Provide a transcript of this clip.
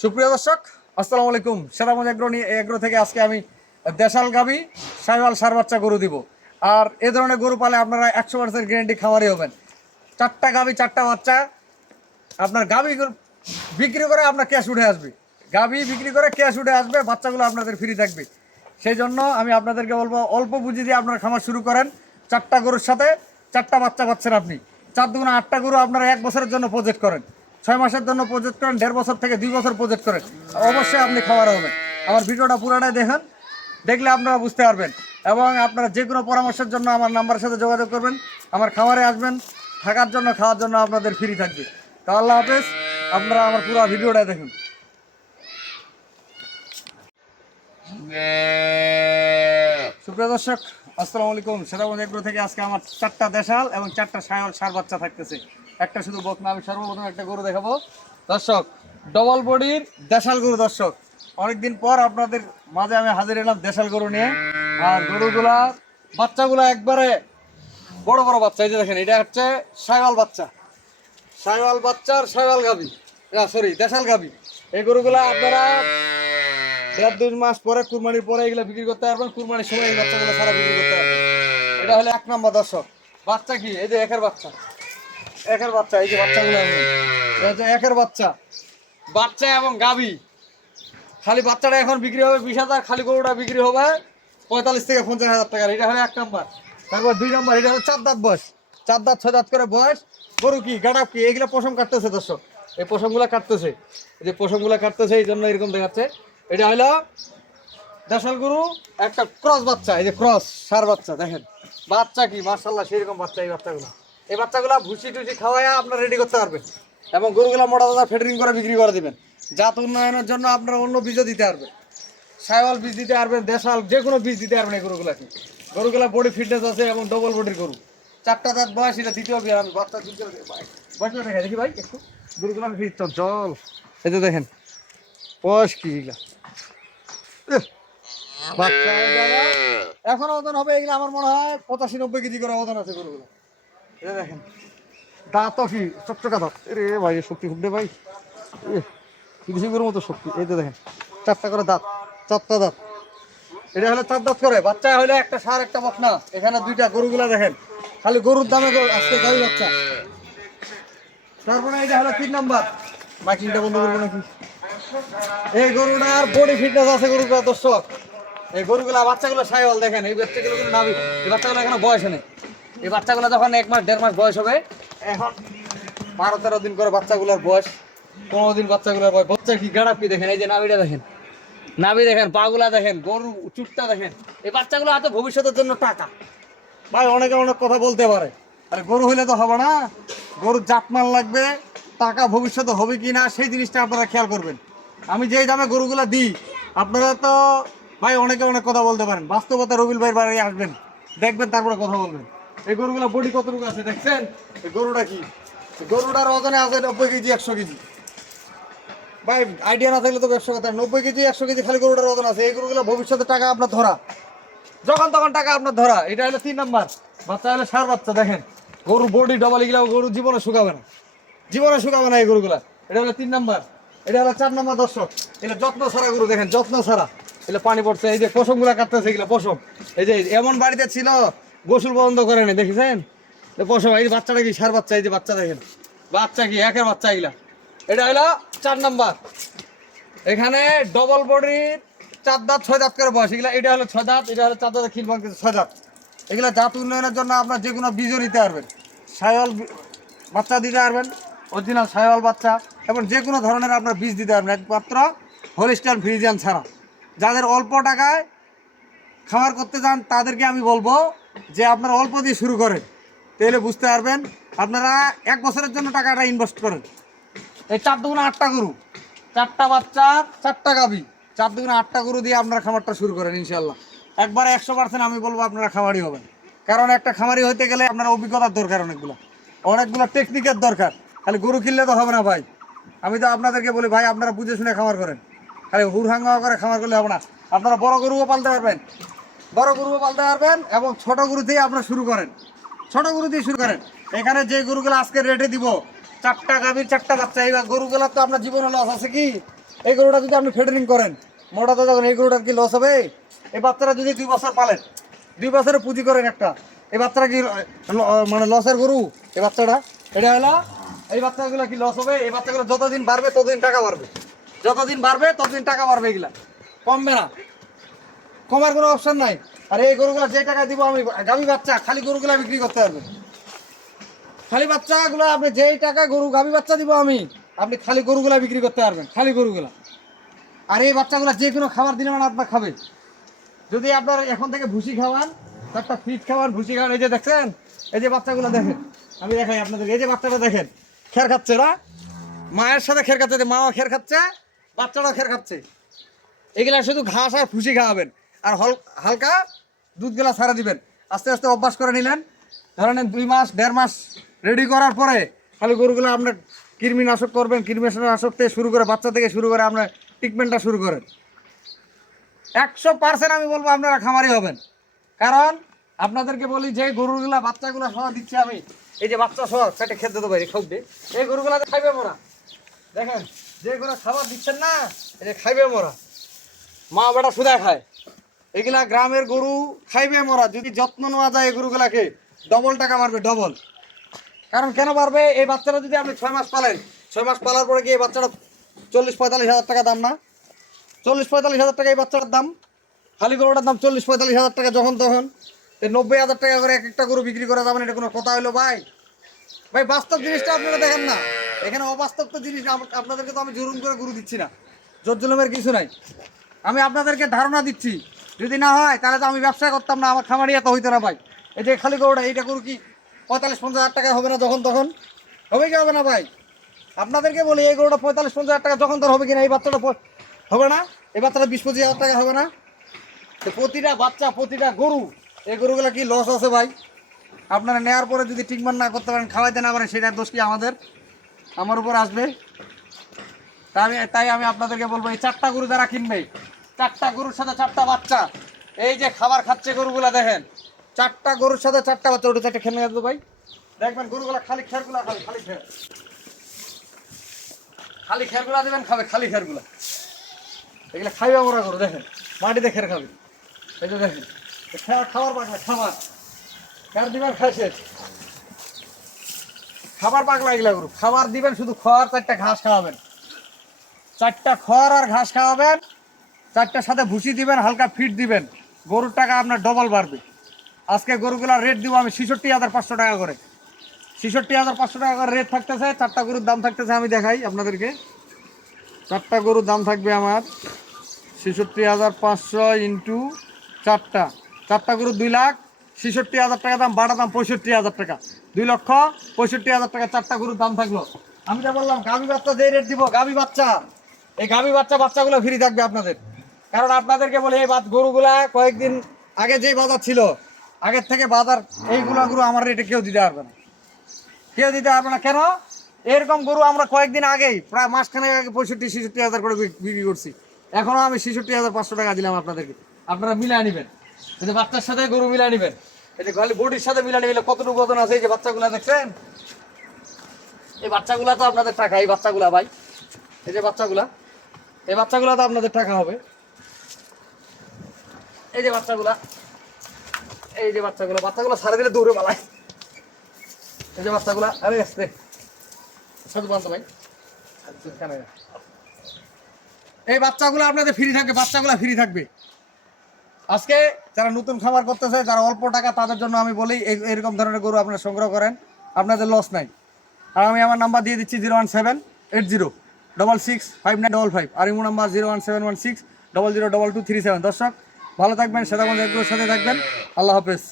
সুপ্রিয় দর্শক, আসসালামু আলাইকুম। সেরামজ এগ্রো থেকে আজকে আমি দেশাল গাভী সাইওয়াল সার বাচ্চা গরু দিব। আর এ ধরনের গরু পালে আপনারা 100% গ্যারেন্টি খামারি হবেন। 4টা গাভী 4টা বাচ্চা, আপনার গাভী বিক্রি করে আপনার ক্যাশ উঠে আসবে। গাভী বিক্রি করে ক্যাশ উঠে আসবে, বাচ্চাগুলো আপনাদের ফ্রি থাকবে। সেই জন্য আমি আপনাদেরকে বলবো, অল্প পুঁজি দিয়ে আপনার খামার শুরু করেন। 4টা গরুর সাথে 4টা বাচ্চা পাচ্ছেন আপনি। 4 দুগুণে 8টা গরু আপনারা 1 বছরের জন্য প্রজেক্ট করেন, 6 মাসের জন্য প্রজেক্ট করেন, 1.5 বছর থেকে 2 বছর প্রজেক্ট করেন, অবশ্যই আপনি খাবার হবেন। আমার ভিডিওটা পুরোটাই দেখেন, দেখলে আপনারা বুঝতে পারবেন। এবং আপনারা যে কোনো পরামর্শের জন্য আমার নাম্বারের সাথে যোগাযোগ করবেন। আমার খামারে আসবেন, থাকার জন্য খাওয়ার জন্য আপনাদের ফ্রি থাকবে। তো আল্লাহ হাফেজ, আপনারা আমার পুরো ভিডিওটা দেখুন। সুপ্রিয় দর্শক, আসসালামু আলাইকুম। সেরামজ এগ্রো থেকে আজকে আমার 4টা দেশাল এবং 4টা সাইওয়াল সার বাচ্চা থাকতেছে। একটা শুধু বকনা। আমি সর্বপ্রথম একটা গরু দেখাবো দর্শক, ডবল বডির দেশাল গরু। দর্শক, অনেকদিন পর আপনাদের মাঝে আমি হাজির এলাম দেশাল গরু নিয়ে। আর গরুগুলা বাচ্চাগুলো একবারে বড় বড় বাচ্চা। এই যে দেখেন, এটা হচ্ছে সাইওয়াল বাচ্চা, সাইওয়াল বাচ্চার সাইওয়াল গাভী, সরি দেশাল গাভী। এই গরুগুলা আপনারা 1.5-2 মাস পরে, কুরবানির পরে এগুলো বিক্রি করতে পারবেন। কুরবানির সময় এই বাচ্চাগুলো সারা বিক্রি করতে পারবেন। এটা হলো 1 নম্বর। দর্শক, বাচ্চা কি, এই যে একের বাচ্চা, একের বাচ্চা, এই যে বাচ্চাগুলো একের বাচ্চা, বাচ্চা এবং গাভী। খালি বাচ্চাটা এখন বিক্রি হবে 20,000, খালি গরুটা বিক্রি হবে 45 থেকে 50,000 টাকার। এটা হলো 1 নম্বর। তারপর 2 নম্বর, এটা হলো 4 দাঁত বয়স, 4 দাঁত 6 দাঁত করে বয়স। গরু কি গাড়াপ কি, এইগুলো পশম কাটতেছে। দর্শক, এই পশমগুলা কাটতেছে, এই যে পশমগুলা কাটতেছে, এই জন্য এরকম দেখাচ্ছে। এটা হলো দেশাল গরু, একটা ক্রস বাচ্চা, এই যে ক্রস সার বাচ্চা। দেখেন বাচ্চা কি মাশাআল্লাহ, সেরকম বাচ্চা। এই বাচ্চাগুলো ভুসি টুসি খাওয়াইয়া আপনার রেডি করতে পারবেন এবং গরুগুলা মোটা দাদা ফেডারিং করে বিক্রি করে দিবেন। জাত উন্নয়নের জন্য আপনারা অন্য বীজও দিতে পারবেন, সাইওয়াল বীজ দিতে পারবেন, দেশাল যে কোনো বীজ দিতে পারবেন। এই গরুগুলা বডি ফিটনেস আছে এবং ডবল বডির গরু। 4টা দাঁত বয়স, এটা দ্বিতীয় বিয়ার। আমি বাচ্চা বয়স দেখি ভাই একটু, গরুগুলা ফিট চঞ্চল। এই যে দেখেন বয়স কি, বাচ্চা এখন ওজন হবে এগুলো আমার মনে হয় 85-90 কেজি করে ওজন আছে গরুগুলো। এটা দেখেন দাঁতও কি চকচকা দাঁত। রে ভাই, শক্তি খুব রে ভাই, কৃষি গরুর মতো শক্তি। এই তো দেখেন 4টা করে দাঁত, 4টা দাঁত। এটা হলো 4 দাঁত করে বাচ্চা। হলে একটা সার একটা বকনা। এখানে 2টা। গরুগুলা দেখেন, খালি গরুর দামে আজকে গাড়ি বাচ্চা। তারপরে এটা হলো 3 নাম্বার। মাইকিংটা বন্ধ করবো নাকি? এই গরুটার বডি ফিটনেস আছে গরুটা। দর্শক, এই গরুগুলা বাচ্চাগুলো সাইওয়াল। দেখেন এই বাচ্চাগুলো কিন্তু নাভি, এই বাচ্চাগুলো এখনো বয়স নেই। এই বাচ্চাগুলো যখন 1 মাস 1.5 মাস বয়স হবে, এখন 12-13 দিন করে বাচ্চাগুলোর বয়স, 15 দিন বাচ্চাগুলোর বয়স। বাচ্চা কি গাড়াপ কি দেখেন, এই যে নাভিটা দেখেন, নাভি দেখেন, পাগুলা দেখেন, গরু চুটটা দেখেন। এই বাচ্চাগুলো হাতে ভবিষ্যতের জন্য টাকা। ভাই অনেকে অনেক কথা বলতে পারে, আরে গরু হইলে তো হবে না, গরুর জাতমান লাগবে, টাকা ভবিষ্যতে হবে কি না সেই জিনিসটা আপনারা খেয়াল করবেন। আমি যেই দামে গরুগুলা দিই, আপনারা তো ভাই অনেকে অনেক কথা বলতে পারেন। বাস্তবতা রবিল ভাইয়ের বাড়ি আসবেন, দেখবেন, তারপরে কথা বলবেন। এই গরুগুলা বডি কতটুকু আছে দেখছেন? এই গরুটা কি, গরুটার ওজনে আছে 90 কেজি 100 কেজি। ভাই আইডিয়া না থাকলে তো ব্যবসা কথা। 90 কেজি 100 কেজি খালি গরুটার ওজন আছে। এই গরুগুলা ভবিষ্যতে টাকা আপনার ধরা, যখন তখন টাকা আপনার ধরা। এটা হলো 3 নাম্বার। বাচ্চা হলো সার বাচ্চা। দেখেন গরু বডি ডবল, এগুলা গরু জীবনে শুকাবে না, জীবনে শুকাবে না এই গরুগুলা। এটা হলো 3 নাম্বার। এটা হলো 4 নাম্বার। দর্শক, এটা যত্ন ছাড়া গরু। দেখেন যত্ন ছাড়া, এগুলো পানি পড়ছে, এই যে পশমগুলা কাটতেছে, এগুলো পশম। এই যে এমন বাড়িতে ছিল গোসল বন্ধ করে নেই, দেখেছেন পশম। এই বাচ্চাটা কি সার বাচ্চা, এই যে বাচ্চা দেখেন, বাচ্চা কি একের বাচ্চা এগুলা। এটা হলো 4 নাম্বার। এখানে ডবল বডির 4 দাঁত 6 দাঁত করে বয়স এগুলা। এটা হলো 6 দাঁত, এটা হলো 4 দাঁত খিল ভাঙতেছে 6 দাঁত। এগুলা জাত উন্নয়নের জন্য আপনার যে কোনো বীজও নিতে পারবেন, সাইওয়াল বাচ্চা দিতে পারবেন, অরিজিনাল সাইওয়াল বাচ্চা, এবং যে কোনো ধরনের আপনার বীজ দিতে পারবেন, একমাত্র হলিস্টাইন ফ্রিজিয়ান ছাড়া। যাদের অল্প টাকায় খামার করতে চান তাদেরকে আমি বলবো যে আপনারা অল্প দিয়ে শুরু করেন, তাহলে বুঝতে পারবেন। আপনারা 1 বছরের জন্য টাকাটা ইনভেস্ট করেন। এই 4 দুগুণে 8টা গরু, 4টা বাচ্চা, 4টা গাভী, 4 দুগুণে 8টা গরু দিয়ে আপনারা খামারটা শুরু করেন। ইনশাল্লাহ একবারে 100% আমি বলবো আপনারা খামারি হবেন। কারণ একটা খামারি হইতে গেলে আপনার অভিজ্ঞতার দরকার, অনেকগুলো টেকনিকের দরকার। খালি গরু কিনলে তো হবে না ভাই। আমি তো আপনাদেরকে বলি ভাই, আপনারা বুঝে শুনে খামার করেন, খালি হুরহাঙ্গা করে খামার করলে হবে না। আপনারা বড় গরুও পালতে পারবেন, বড় গরুও পালতে পারবেন, এবং ছোট গরু দিয়ে আপনারা শুরু করেন, ছোট গরু দিয়ে শুরু করেন। এখানে যে গরুগুলো আজকে রেটে দিব, 4টা গাভীর 4টা বাচ্চা। এই গরুগুলা তো আপনার জীবনে লস আছে কি? এই গরুটা যদি আপনি ফেডারিং করেন মোটাতে যখন এই গরুটার কি লস হবে? এই বাচ্চারা যদি 2 বছর পালেন, 2 বছরে পুঁজি করেন একটা, এই বাচ্চারা কি মানে লসের গরু? এই বাচ্চাটা এটা হলো, এই বাচ্চাগুলো কি লস হবে? এই বাচ্চাগুলো যতদিন বাড়বে ততদিন টাকা বাড়বে, যতদিন বাড়বে ততদিন টাকা বাড়বে, এগুলা কমবে না, কমার কোনো অপশন নাই। আর এই গরুগুলা যে টাকা দিব আমি, গাভী বাচ্চা খালি গরুগুলা বিক্রি করতে পারবে, খালি বাচ্চাগুলো আপনি যেই টাকা গরু গাভী বাচ্চা দিব আমি, আপনি খালি গরুগুলা বিক্রি করতে পারবেন, খালি গরুগুলা। আর এই বাচ্চাগুলো যে কোনো খাবার দিলে মানে আপনার খাবে। যদি আপনার এখন থেকে ভুসি খাওয়ান, একটা ফিট খাওয়ান, ভুসি খাওয়ান, এই যে দেখছেন, এই যে বাচ্চাগুলো দেখেন, আমি দেখাই আপনাদের, এই যে বাচ্চাটা দেখেন, খের খাচ্ছে না, মায়ের সাথে খের খাচ্ছে, মাও খের খাচ্ছে, বাচ্চাটাও খের খাচ্ছে। এগুলা শুধু ঘাস আর ভুসি খাওয়াবেন, আর হালকা দুধগুলা ছাড়া দিবেন। আস্তে আস্তে অভ্যাস করে নিলেন, ধরেন 2 মাস 1.5 মাস রেডি করার পরে খালি গরুগুলো আপনার কৃমিনাশক করবেন, কৃমিনাশক থেকে শুরু করে বাচ্চা থেকে শুরু করে আপনার ট্রিটমেন্টটা শুরু করেন। 100% আমি বলবো আপনারা খামারি হবেন। কারণ আপনাদেরকে বলি যে গরুগুলা বাচ্চাগুলো সহ দিচ্ছি আমি, এই যে বাচ্চা সহ সেটা খেতে দেবো খাবে, এই গরুগুলা খাইবে মোরা, দেখেন যেগুলো খাবার দিচ্ছেন না, এই যে খাইবে মোরা, মা বেটা সুদা খায়, এগুলা গ্রামের গরু খাইবে মোরা। যদি যত্ন নেওয়া যায় এই গরুগুলাকে, ডবল টাকা মারবে, ডবল। কারণ কেন পারবে? এই বাচ্চাটা যদি আপনি 6 মাস পালেন, 6 মাস পালার পরে কি এই বাচ্চাটা 40-45 হাজার টাকা দাম না? 40-45 হাজার টাকা এই বাচ্চাটার দাম, খালি গরুটার দাম 40-45 হাজার টাকা। যখন তখন 90 হাজার টাকা করে এক একটা গরু বিক্রি করা যাবেন, এটা কোনো কথা হলো ভাই? ভাই বাস্তব জিনিসটা আপনারা দেখেন না, এখানে অবাস্তব তো জিনিস। আপনাদেরকে তো আমি জুলুম করে গরু দিচ্ছি না, জোর জুলুমের কিছু নাই, আমি আপনাদেরকে ধারণা দিচ্ছি। যদি না হয় তাহলে তো আমি ব্যবসা করতাম না, আমার খামারি এত হইতো না ভাই। এই যে খালি গরুটা, এইটা গরু কি 45-50 হাজার টাকা হবে না? যখন তখন হবে কি হবে না ভাই? আপনাদেরকে বলি এই গরুটা 45-50 হাজার টাকা যখন তখন হবে কিনা? এই বাচ্চাটা হবে না? এই বাচ্চাটা 20-25 হাজার টাকা হবে না? তো প্রতিটা বাচ্চা, প্রতিটা গরু, এই গরুগুলো কি লস আছে ভাই? আপনারা নেওয়ার পরে যদি ট্রিটমেন্ট না করতে পারেন, খাওয়াইতে না পারেন, সেটার দোষ কি আমাদের, আমার উপর আসবে? তাই আমি আপনাদেরকে বলবো, এই 4টা গরু যারা কিনবে, 4টা গরুর সাথে 4টা বাচ্চা, এই যে খাবার খাচ্ছে গরুগুলা দেখেন, 4টা গরুর সাথে 4টা বাচ্চা, ওটা 4টা খেলে দেবো ভাই, দেখবেন গরুগুলা খালি খেরগুলা খাবে, খালি খের, খালি খেরগুলা দেবেন খাবে, খালি খেরগুলা, এগুলো খাইবে আমরা গরু দেখেন, মাটিতে খের খাবে। এই যে দেখেন খাবার পাকলা, খাবার খের দিবেন, খাই শেষ, খাবার পাকলা এগুলা গরু, খাবার দিবেন শুধু খড়, 4টা ঘাস খাওয়াবেন, 4টা খড় আর ঘাস খাওয়াবেন, 4টার সাথে ভুসি দিবেন, হালকা ফিট দিবেন, গরুর টাকা আপনার ডবল বাড়বে। আজকে গরুগুলার রেট দিব আমি 66,500 টাকা করে, 66,500 টাকা করে রেট থাকতেছে। 4টা গরুর দাম থাকতেছে, আমি দেখাই আপনাদেরকে, 4টা গরুর দাম থাকবে আমার 66,500 ইন্টু 4টা, 4টা গরু 2,66,000 টাকা দাম, বাটা দাম 65,000 টাকা, 2,65,000 টাকা 4টা গরুর দাম থাকলো। আমি যা বললাম গাভী বাচ্চা যে রেট দিব, গাভী বাচ্চা, এই গাভী বাচ্চাগুলো ফ্রি থাকবে আপনাদের। কারণ আপনাদেরকে বলি এই গরুগুলা কয়েকদিন আগে যেই বাজার ছিল, আগের থেকে বাজার এইগুলা গরু আমার রেটে কেউ দিতে পারবে না, কেউ দিতে পারবে না। কেন? এরকম গরু আমরা কয়েকদিন আগেই প্রায় মাসখানেক আগে 65-66 হাজার করে বিক্রি করছি, এখনও আমি 66,500 টাকা দিলাম আপনাদেরকে, আপনারা মিলিয়ে নেবেন, এই যে বাচ্চার সাথে গরু মিলিয়ে নেবেন, এই যে খালি বডির সাথে মিলিয়ে নিলে কতটুকু ওজন আছে। এই যে বাচ্চাগুলা দেখছেন, এই বাচ্চাগুলা তো আপনাদের টাকা, এই বাচ্চাগুলা ভাই, এই যে বাচ্চাগুলা, এই বাচ্চাগুলা তো আপনাদের টাকা হবে। এই যে বাচ্চাগুলা, এই যে বাচ্চাগুলা ছাড়ে দিলে দৌড়ে পালায়, এই যে বাচ্চাগুলা, আরে আসতে সাধু বান্ধব ভাই, এই বাচ্চাগুলো আপনাদের ফ্রি থাকবে, বাচ্চাগুলা ফ্রি থাকবে। আজকে যারা নতুন খামার করতেছে, যারা অল্প টাকা, তাদের জন্য আমি বলি এরকম ধরনের গরু আপনারা সংগ্রহ করেন, আপনাদের লস নাই। আর আমি আমার নাম্বার দিয়ে দিচ্ছি 01780665955, আর ইমো নাম্বার 01716002237। দর্শক ভালো থাকবেন, সেটাগঞ্জ এগুলোর সাথে থাকবেন। আল্লাহ হাফেজ।